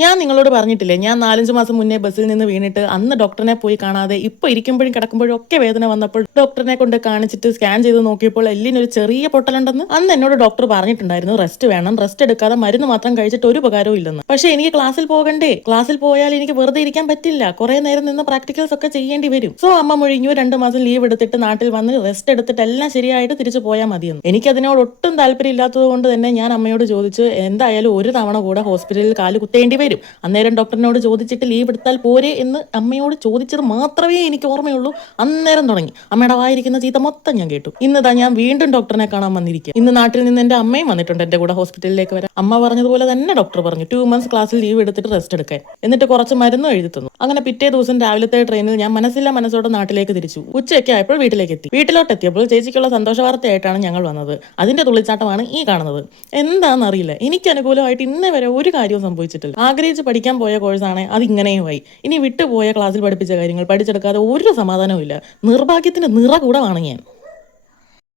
ഞാൻ നിങ്ങളോട് പറഞ്ഞിട്ടില്ലേ ഞാൻ നാലഞ്ച് മാസം മുന്നേ ബസ്സിൽ നിന്ന് വീണിട്ട് അന്ന് ഡോക്ടറിനെ പോയി കാണാതെ ഇപ്പൊ ഇരിക്കുമ്പോഴും കിടക്കുമ്പോഴും ഒക്കെ വേദന വന്നപ്പോൾ ഡോക്ടറിനെ കൊണ്ട് കാണിച്ചിട്ട് സ്കാൻ ചെയ്ത് നോക്കിയപ്പോൾ എല്ലിന് ഒരു ചെറിയ പൊട്ടലുണ്ടെന്ന് അന്ന് എന്നോട് ഡോക്ടർ പറഞ്ഞിട്ടുണ്ടായിരുന്നു റെസ്റ്റ് വേണം റെസ്റ്റ് എടുക്കാതെ മരുന്ന് മാത്രം കഴിച്ചിട്ട് ഒരു ഉപകാരവും ഇല്ലെന്ന്. പക്ഷേ എനിക്ക് ക്ലാസ്സിൽ പോകണ്ടേ ക്ലാസ്സിൽ പോയാൽ എനിക്ക് വെറുതെ ഇരിക്കാൻ പറ്റില്ല കുറെ നേരം നിന്ന് പ്രാക്ടിക്കൽസ് ഒക്കെ ചെയ്യേണ്ടി വരും. സോ അമ്മ മുഴിഞ്ഞു രണ്ട് മാസം ലീവ് എടുത്തിട്ട് നാട്ടിൽ വന്ന് റെസ്റ്റ് എടുത്തിട്ട് എല്ലാം ശരിയായിട്ട് തിരിച്ചു പോയാൽ മതിയെന്ന്. എനിക്ക് അതിനോട് ഒട്ടും താല്പര്യം ഇല്ലാത്തത് കൊണ്ട് തന്നെ ഞാൻ അമ്മയോട് ചോദിച്ചു എന്തായാലും ഒരു തവണ കൂടെ ഹോസ്പിറ്റലിൽ കാൽ കുത്തേണ്ടി വരും. അന്നേരം ഡോക്ടറിനോട് ചോദിച്ചിട്ട് ലീവ് എടുത്താൽ പോരെ എന്ന് അമ്മയോട് ചോദിച്ചത് മാത്രമേ എനിക്ക് ഓർമ്മയുള്ളൂ. അന്നേരം തുടങ്ങി. അമ്മയുടെ വായിരിക്കുന്ന ചീത്ത മൊത്തം ഞാൻ കേട്ടു. ഇന്നതാ ഞാൻ വീണ്ടും ഡോക്ടറിനെ കാണാൻ വന്നിരിക്കുക ഇന്ന് നാട്ടിൽ നിന്ന് എന്റെ അമ്മയും വന്നിട്ടുണ്ട് എന്റെ കൂടെ ഹോസ്പിറ്റലിലേക്ക് വരാൻ. അമ്മ പറഞ്ഞതുപോലെ തന്നെ ഡോക്ടർ പറഞ്ഞു. ടു മന്ത്സ് ക്ലാസ്സിൽ ലീവ് എടുത്തിട്ട് റെസ്റ്റ് എടുക്കാൻ. എന്നിട്ട് കുറച്ച് മരുന്നും എഴുതി തന്നു. അങ്ങനെ പിറ്റേ ദിവസം രാവിലത്തെ ട്രെയിനിൽ ഞാൻ മനസ്സില്ല മനസ്സോടെ നാട്ടിലേക്ക് തിരിച്ചു. ഉച്ചയൊക്കെ ആയപ്പോൾ വീട്ടിലേക്ക് എത്തി വീട്ടിലോട്ട് എത്തിയപ്പോൾ ചേച്ചിക്കുള്ള സന്തോഷ വാർത്തയായിട്ടാണ് ഞങ്ങൾ വന്നത്. അതിന്റെ തുള്ളിച്ചാട്ടമാണ് ഈ കാണുന്നത്. എന്താണെന്നറിയില്ല. എനിക്ക് അനുകൂലമായിട്ട് ഇന്നേ വരെ ഒരു കാര്യവും സംഭവിച്ചിട്ടില്ല. ആഗ്രഹിച്ച് പഠിക്കാൻ പോയ കോഴ്സാണ് അത് ഇങ്ങനെയുമായി ഇനി വിട്ടുപോയ ക്ലാസ്സിൽ പഠിപ്പിച്ച കാര്യങ്ങൾ പഠിച്ചെടുക്കാതെ ഒരു സമാധാനവും ഇല്ല. നിർഭാഗ്യത്തിന്റെ നിറ കൂടെ ഞാൻ.